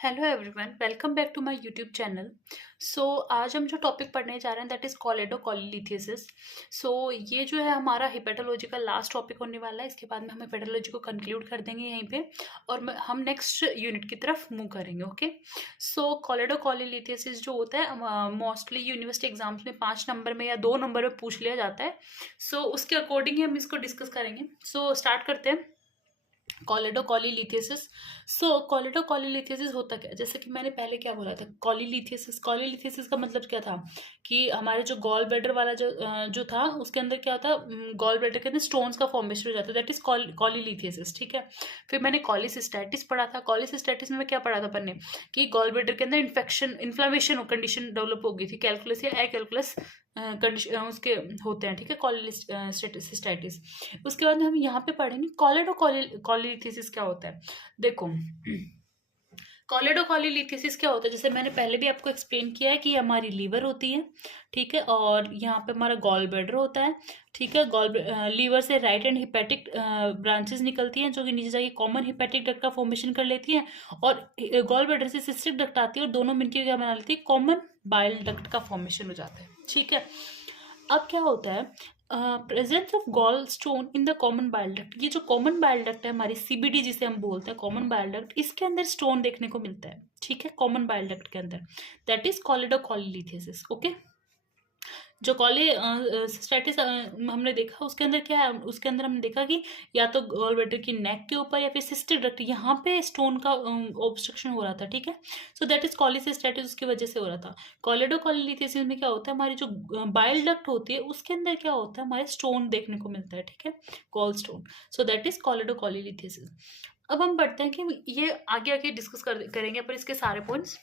Hello everyone, welcome back to my YouTube channel. आज हम जो टॉपिक पढ़ने जा रहे हैं दैट इज़ कोलेडोकोलिलिथियसिस। ये जो है हमारा हिपेटोलॉजी का लास्ट टॉपिक होने वाला है। इसके बाद में हम हिपेटोलॉजी को कंक्लूड कर देंगे यहीं पे और हम नेक्स्ट यूनिट की तरफ मूव करेंगे। ओके, कोलेडोकोलिलिथियसिस जो होता है मोस्टली यूनिवर्सिटी एग्जाम्स में 5 नंबर में या 2 नंबर में पूछ लिया जाता है। उसके अकॉर्डिंग ही हम इसको डिस्कस करेंगे। स्टार्ट करते हैं। कोलेडोकोलिलिथियसिस। कोलेडोकोलिलिथियसिस होता क्या है? जैसे कि मैंने पहले क्या बोला था, कोलिलिथियसिस का मतलब क्या था कि हमारे जो गॉल ब्लैडर वाला जो था उसके अंदर क्या होता है, गॉल ब्लैडर के अंदर स्टोन्स का फॉर्मेशन हो जाता है, दैट इज कोलिलिथियसिस। ठीक है। फिर मैंने कोलिसिस्टैटिस पढ़ा था। कोलिसिस्टैटिस में क्या पढ़ा था अपन ने कि गॉल ब्लैडर के अंदर इन्फ्लामेशन कंडीशन डेवलप हो गई थी, कैलकुलस या कैलकुलस कंडीशन उसके होते हैं। ठीक है, कोलिसिस्टैटिस। उसके बाद में हम यहाँ पे पढ़ेंगे कोलिलिथियसिस क्या होता है। देखो, कोलेडोकोलिलिथियसिस क्या होता है, जैसे मैंने पहले भी आपको एक्सप्लेन किया है कि हमारी लीवर होती है। ठीक है, और यहाँ पे हमारा गॉल ब्लैडर होता है। ठीक है, लीवर से राइट एंड हिपैटिक ब्रांचेस निकलती हैं जो कि नीचे जाके कॉमन हिपैटिक डक्ट का फॉर्मेशन कर लेती हैं, और गॉल ब्लैडर से सिस्टिक डक्ट आती है और दोनों मिलकर क्या बना लेती है, कॉमन बाइल डक्ट का फॉर्मेशन हो जाता है। ठीक है, अब क्या होता है, presence of gall stone in the common bile duct. ये जो कॉमन बाइल डक्ट है हमारी सीबीडी जिसे हम बोलते हैं कॉमन बाइल डक्ट, इसके अंदर स्टोन देखने को मिलता है। ठीक है, कॉमन बाइल डक्ट के अंदर, दैट इज कोलेडोकोलिलिथियसिस। ओके, जो कोलिस्टैटिस हमने देखा उसके अंदर क्या है, उसके अंदर हमने देखा कि या तो गॉल ब्लैडर की नेक के ऊपर या फिर सिस्टिक डक्ट, यहाँ पे स्टोन का ऑब्स्ट्रक्शन हो रहा था। ठीक है, सो दैट इज कोलिसिस्टैटिस, उसकी वजह से हो रहा था। कोलेडोकोलिलिथियसिस में क्या होता है, हमारी जो बाइल डक्ट होती है उसके अंदर क्या होता है, हमारे स्टोन देखने को मिलता है। ठीक है, gall stone. So that is choledocholithiasis. अब हम बढ़ते हैं कि ये आगे आगे डिस्कस करेंगे पर इसके सारे points.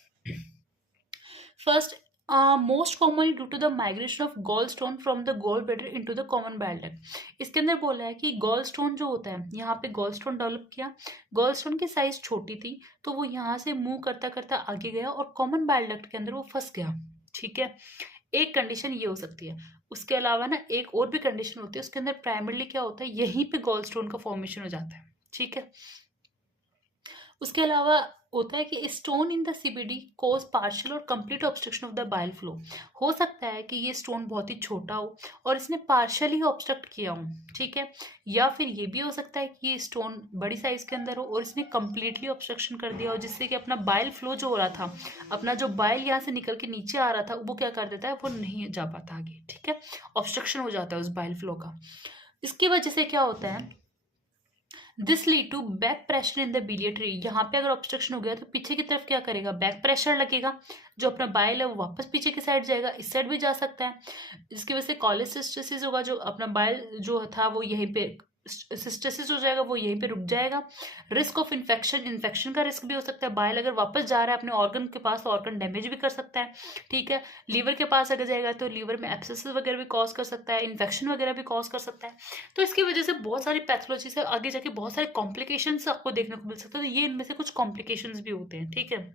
First, most commonly due to the migration of gall stone from the gall bladder into the common bile duct. इसके अंदर बोला है कि गॉल स्टोन जो होता है, यहाँ पे गॉल स्टोन डेवलप किया, गॉल स्टोन की साइज छोटी थी तो वो यहाँ से मूव करता करता आगे गया और कॉमन बाइल डक्ट के अंदर वो फंस गया। ठीक है, एक कंडीशन ये हो सकती है। उसके अलावा ना एक और भी कंडीशन होती है, उसके अंदर प्राइमरली क्या होता है, यहीं पे गॉल स्टोन का फॉर्मेशन हो जाता है। ठीक है, उसके अलावा होता है कि stone in the CBD cause partial और complete obstruction of the bile flow. हो सकता है कि ये स्टोन बहुत ही छोटा हो और इसने पार्शियली ऑब्स्ट्रक्ट किया हो। ठीक है, या फिर ये भी हो सकता है कि ये स्टोन बड़ी साइज के अंदर हो और इसने कंप्लीटली ऑब्स्ट्रक्शन कर दिया हो, जिससे कि अपना बाइल फ्लो जो हो रहा था, अपना जो बाइल यहाँ से निकल के नीचे आ रहा था, वो क्या कर देता है, वो नहीं जा पाता आगे। ठीक है, ऑब्स्ट्रक्शन हो जाता है उस बाइल फ्लो का। इसकी वजह से क्या होता है, this lead to back pressure in the biliary. यहाँ पे अगर ऑब्स्ट्रक्शन हो गया तो पीछे की तरफ क्या करेगा, बैक प्रेशर लगेगा, जो अपना बाइल है वो वापस पीछे की साइड जाएगा, इस साइड भी जा सकता है। इसकी वजह से कोलेसिस्टेसिस होगा, जो अपना बाइल जो था वो यहीं पे सिस्टेसिस हो जाएगा, वो यहीं पे रुक जाएगा। रिस्क ऑफ इन्फेक्शन का रिस्क भी हो सकता है। बाइल अगर वापस जा रहा है अपने ऑर्गन के पास तो ऑर्गन डैमेज भी कर सकता है। ठीक है, लीवर के पास अगर जाएगा तो लीवर में एब्सेसिस वगैरह भी कॉज कर सकता है, इन्फेक्शन वगैरह भी कॉज कर सकता है। तो इसकी वजह से बहुत सारी पैथोलॉजी से आगे जाके बहुत सारे कॉम्प्लिकेशंस आपको देखने को मिल सकते हैं। तो ये इनमें से कुछ कॉम्प्लिकेशंस भी होते हैं। ठीक है,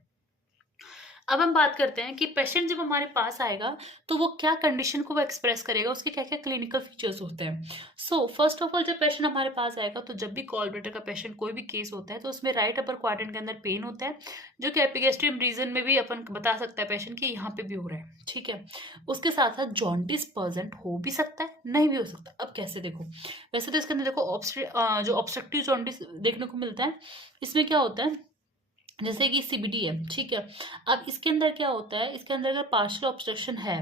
अब हम बात करते हैं कि पेशेंट जब हमारे पास आएगा तो वो क्या कंडीशन को वो एक्सप्रेस करेगा, उसके क्या क्या क्लिनिकल फीचर्स होते हैं। फर्स्ट ऑफ ऑल जब पेशेंट हमारे पास आएगा तो जब भी गॉल ब्लैडर का पेशेंट कोई भी केस होता है तो उसमें राइट अपर क्वाड्रेंट के अंदर पेन होता है, जो कि एपिगैस्ट्रियम रीजन में भी अपन बता सकता है पेशेंट कि यहाँ पे भी हो रहा है। ठीक है, उसके साथ साथ जॉन्डिस प्रेजेंट हो भी सकता है, नहीं भी हो सकता। अब कैसे देखो, वैसे तो इसके अंदर देखो जो ऑब्स्ट्रक्टिव जॉन्डिस देखने को मिलता है, इसमें क्या होता है, जैसे कि सीबीडी है। ठीक है, अब इसके अंदर क्या होता है, इसके अंदर अगर पार्शियल ऑब्स्ट्रक्शन है,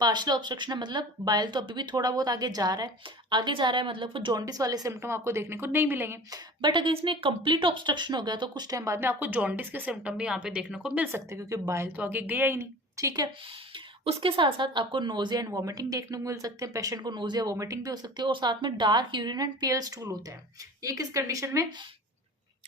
पार्शियल ऑब्स्ट्रक्शन है मतलब बाइल तो अभी भी थोड़ा बहुत आगे जा रहा है, आगे जा रहा है मतलब वो जॉन्डिस वाले सिम्टम आपको देखने को नहीं मिलेंगे। बट अगर इसमें कंप्लीट ऑब्स्ट्रक्शन हो गया तो कुछ टाइम बाद में आपको जॉन्डिस के सिम्टम भी यहाँ पे देखने को मिल सकते हैं, क्योंकि बाइल तो आगे गया ही नहीं। ठीक है, उसके साथ साथ आपको नोजिया एंड वॉमिटिंग देखने को मिल सकते हैं, पेशेंट को नोजिया वॉमिटिंग भी हो सकती है, और साथ में dark urine and pale stool होता है। ये किस कंडीशन में,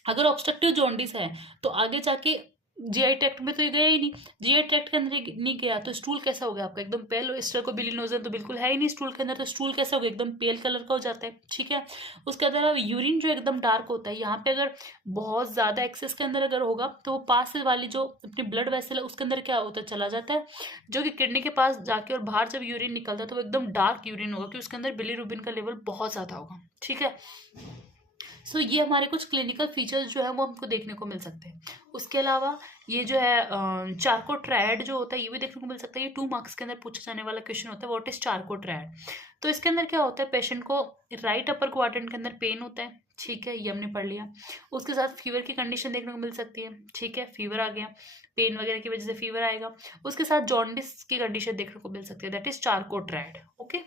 अगर ऑब्स्ट्रक्टिव जॉन्डिस है तो आगे जाके जीआई ट्रैक्ट में तो ये गया ही नहीं, जीआई ट्रैक्ट के अंदर नहीं गया तो स्टूल कैसा हो गया आपका, एकदम पेल। स्ट्रेकोबिलिनोजन तो बिल्कुल है ही नहीं स्टूल के अंदर, तो स्टूल कैसा हो गया, एकदम पेल कलर का हो जाता है। ठीक है, उसके अंदर यूरिन जो एकदम डार्क होता है, यहाँ पे अगर बहुत ज्यादा एक्सेस के अंदर अगर होगा तो वो पास से वाली जो अपनी ब्लड वेसल है उसके अंदर क्या होता है, चला जाता है, जो कि किडनी के पास जाके और बाहर जब यूरिन निकलता है तो वो एकदम डार्क यूरिन होगा, क्योंकि उसके अंदर बिलीरुबिन का लेवल बहुत ज्यादा होगा। ठीक है, सो ये हमारे कुछ क्लिनिकल फीचर्स जो है वो हमको देखने को मिल सकते हैं। उसके अलावा ये जो है चारकोट ट्रायड जो होता है ये भी देखने को मिल सकता है। ये 2 मार्क्स के अंदर पूछा जाने वाला क्वेश्चन होता है, व्हाट इज चारकोट ट्रायड। तो इसके अंदर क्या होता है, पेशेंट को राइट अपर क्वाड्रेंट के अंदर पेन होता है, ठीक है, ये हमने पढ़ लिया। उसके साथ फीवर की कंडीशन देखने को मिल सकती है, ठीक है, फीवर आ गया, पेन वगैरह की वजह से फीवर आएगा। उसके साथ जॉन्डिस की कंडीशन देखने को मिल सकती है, that is Charcot triad. Okay,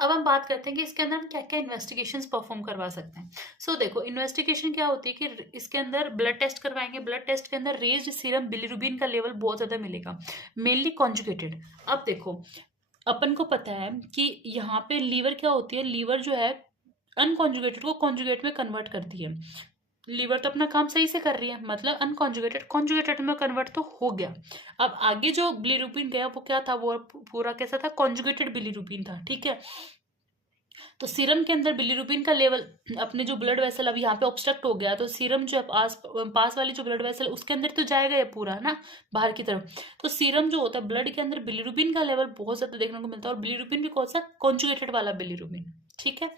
अब हम बात करते हैं कि इसके अंदर हम क्या क्या इन्वेस्टिगेशंस परफॉर्म करवा सकते हैं। सो देखो, इन्वेस्टिगेशन क्या होती है कि इसके अंदर ब्लड टेस्ट करवाएंगे। ब्लड टेस्ट के अंदर रेज्ड सीरम बिलिरुबिन का लेवल बहुत ज़्यादा मिलेगा, मेनली कॉन्जुगेटेड। अब देखो, अपन को पता है कि यहाँ पे लीवर क्या होती है, लीवर जो है अनकॉन्जुगेटेड को कॉन्जुगेट में कन्वर्ट करती है। लीवर तो अपना काम सही से कर रही है, मतलब अनकॉन्जुगेटेड कॉन्जुगेटेड में कन्वर्ट तो हो गया। अब आगे जो बिलिरुबिन गया वो क्या था, वो पूरा कैसा था, कॉन्जुगेटेड बिलिरुबिन था, ठीक है। तो सीरम के अंदर बिलिरुबिन का लेवल, अपने जो ब्लड वेसल अब यहाँ पे ऑब्स्ट्रक्ट हो गया, तो सीरम जो है पास वाली जो ब्लड वेसल उसके अंदर तो जाएगा ये पूरा ना बाहर की तरफ। तो सीरम जो होता है ब्लड के अंदर बिलिरुबिन का लेवल बहुत ज़्यादा देखने को मिलता है, और बिलिरुबिन भी कौन सा, कॉन्जुगेटेड वाला बिलिरुबिन, ठीक है।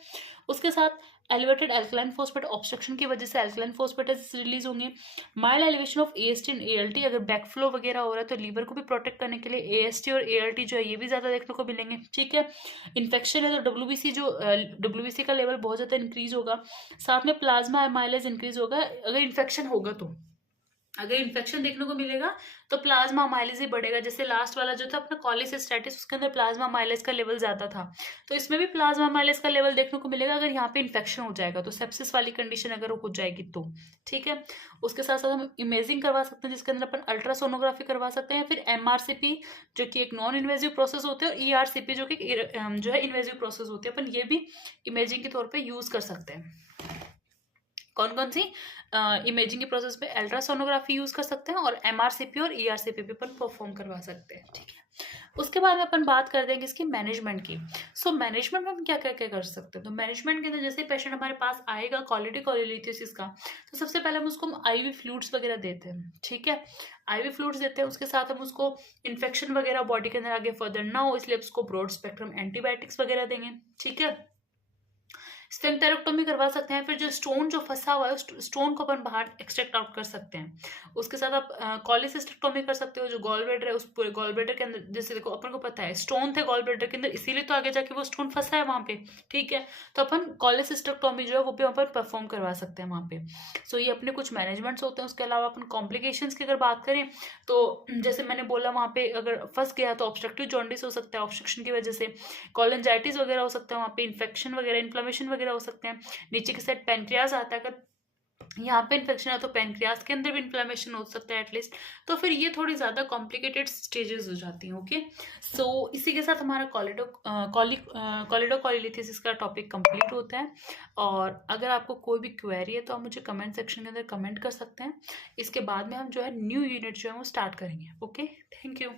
उसके साथ एलिवेटेड एल्कलाइन फॉस्फेट ऑब्स्ट्रक्शन की वजह से एल्कलाइन फॉस्फेटेस रिलीज होंगे। Mild elevation of AST and ALT, अगर बैकफ्लो वगैरह हो रहा है तो लीवर को भी प्रोटेक्ट करने के लिए एएसटी और एएलटी जो है ये भी ज़्यादा देखने को मिलेंगे, ठीक है। इन्फेक्शन है तो डब्ल्यूबीसी का लेवल बहुत ज़्यादा इंक्रीज होगा। साथ में प्लाज्मा एमाइलेज इंक्रीज होगा अगर इन्फेक्शन होगा तो। अगर इन्फेक्शन देखने को मिलेगा तो प्लाज्मा माइलेज ही बढ़ेगा। जैसे लास्ट वाला जो था अपना कॉलिसिस्टेटिस, उसके अंदर प्लाज्मा माइलेज का लेवल ज्यादा था, तो इसमें भी प्लाज्मा माइलेज का लेवल देखने को मिलेगा अगर यहाँ पे इन्फेक्शन हो जाएगा तो, सेप्सिस वाली कंडीशन अगर हो जाएगी तो, ठीक है। उसके साथ साथ हम इमेजिंग करवा सकते हैं जिसके अंदर अपन अल्ट्रासोनोग्राफी करवा सकते हैं, फिर एमआरसीपी जो कि एक नॉन इन्वेजिव प्रोसेस होते हैं, और ईआरसीपी जो कि जो है इन्वेजिव प्रोसेस होती है। अपन ये भी इमेजिंग के तौर पर यूज कर सकते हैं। कौन कौन सी इमेजिंग के प्रोसेस में अल्ट्रासोनोग्राफी यूज कर सकते हैं, और एमआरसीपी और ईआरसीपी पे अपन परफॉर्म करवा सकते हैं, ठीक है। उसके बाद में अपन बात कर देंगे इसकी मैनेजमेंट की। सो मैनेजमेंट में हम क्या क्या क्या कर सकते हैं, तो मैनेजमेंट के अंदर जैसे पेशेंट हमारे पास आएगा कोलिटिस का, तो सबसे पहले हम उसको आईवी फ्लूइड्स वगैरह देते हैं, ठीक है। आईवी फ्लूइड्स देते हैं, उसके साथ हम उसको इन्फेक्शन वगैरह बॉडी के अंदर आगे फर्दर ना हो इसलिए उसको ब्रॉड स्पेक्ट्रम एंटीबायोटिक्स वगैरह देंगे, ठीक है। स्फिंक्टेरेक्टोमी करवा सकते हैं, फिर जो स्टोन जो फंसा हुआ है स्टोन को अपन बाहर एक्सट्रैक्ट आउट कर सकते हैं। उसके साथ आप कॉलिसिस्टेक्टोमी कर सकते हो, जो गॉल ब्लैडर है उस पूरे गॉल ब्लैडर के अंदर, जैसे देखो अपन को पता है स्टोन थे गॉल ब्लैडर के अंदर, इसीलिए तो आगे जाके वो स्टोन फंसा है वहाँ पे, ठीक है। तो अपन कॉलिसिस्टेक्टोमी जो है वो भी वहाँ पर परफॉर्म करवा सकते हैं वहाँ पे। सो ये अपने कुछ मैनेजमेंट्स होते हैं। उसके अलावा अपन कॉम्प्लिकेशंस की अगर बात करें तो जैसे मैंने बोला वहाँ पे अगर फंस गया तो ऑब्स्ट्रक्टिव जॉन्डिस हो सकता है, ऑब्स्ट्रक्शन की वजह से कोलेंजाइटिस वगैरह हो सकता है, वहाँ पे इन्फेक्शन वगैरह इन्फ्लेमेशन वगैरह हो सकते हैं। नीचे के साइड पेनक्रियाज आता है, अगर यहाँ पे इन्फेक्शन है तो पेनक्रियाज के अंदर भी इन्फ्लेमेशन हो सकता है एटलीस्ट। तो फिर ये थोड़ी ज़्यादा कॉम्प्लिकेटेड स्टेजेस हो जाती हैं, ओके। सो इसी के साथ हमारा कोलिडोकोलिलिथिस का टॉपिक कंप्लीट होता है। और अगर आपको कोई भी क्वेरी है तो आप मुझे कमेंट सेक्शन के अंदर कमेंट कर सकते हैं। इसके बाद में हम जो है न्यू यूनिट जो है वो स्टार्ट करेंगे, ओके। Thank you.